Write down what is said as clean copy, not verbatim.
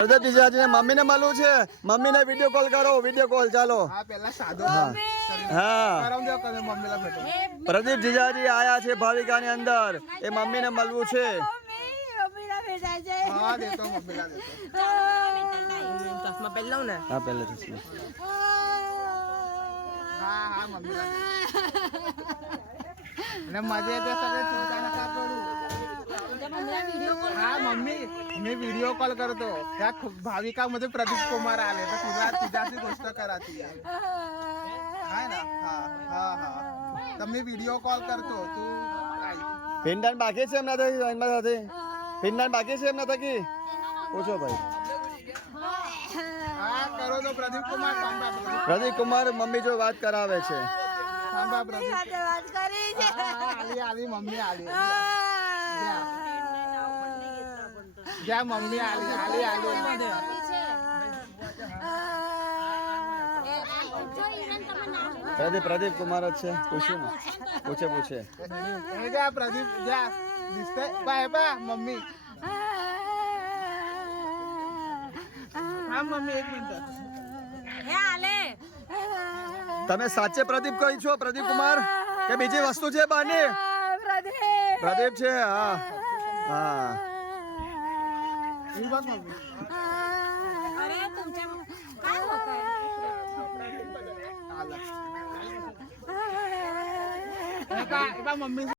પ્રદીપ જીજાજી ને મમ્મી ને મળવું છે, મમ્મી ને વિડીયો કોલ કરો, વિડીયો કોલ ચાલો. હા પ્રદીપ જીજાજી આયા છે ભાવિકા ની અંદર, એ મમ્મી ને મળવું છે. मम्मी मैं वीडियो कॉल करतो या भाविका मध्ये प्रदीप कुमार आले तर तुझ्याची गोष्ट करायची आहे ना. हा तर मी व्हिडिओ कॉल करतो तू પિંડાન બાકી છે એમના સાથે, પિંડાન બાકી છે એમના થકી પૂછો ભાઈ. હા કરો તો પ્રદીપ કુમાર. પ્રદીપ કુમાર મમ્મી જો વાત કરાવે છે. આલી મમ્મી આલી જ્યાં મમ્મી આલી પ્રદીપ કુમાર જ છે, પૂછ્યું ને, પૂછે જા પ્રદીપ જા દિસતે બાય બા મમ્મી. હા મમ્મી એક મિનિટ તમે સાચે પ્રદીપ કહી છો પ્રદીપ કુમાર કે બીજી વસ્તુ છે બાની? પ્રદીપ છે. હા હા अरे तुमच्या काय होतंय? मम्मी